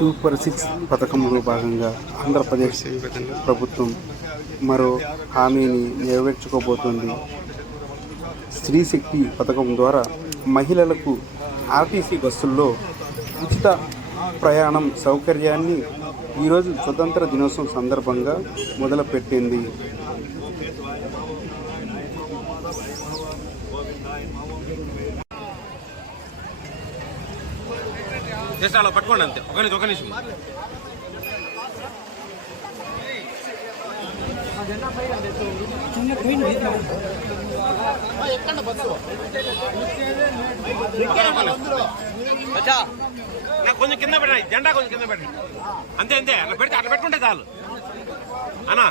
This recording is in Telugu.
సూపర్ సిక్స్ పథకంలో భాగంగా ఆంధ్రప్రదేశ్ ప్రభుత్వం మరో హామీని నెరవేర్చుకోబోతోంది. స్త్రీ శక్తి పథకం ద్వారా మహిళలకు ఆర్టీసీ బస్సుల్లో ఉచిత ప్రయాణం సౌకర్యాన్ని ఈరోజు స్వతంత్ర దినోత్సవం సందర్భంగా మొదలుపెట్టింది. జస్ట్ అలా పట్టుకోండి అంతే. ఒక నిమిషం ఒక నిమిషం. నాకు కొంచెం కింద పెట్టండి జెండా కొంచెం కింద పెట్టండి. అంతే అంతే. అట్లా పెడితే అట్లా పెట్టుకుంటే చాలు. అన్నా.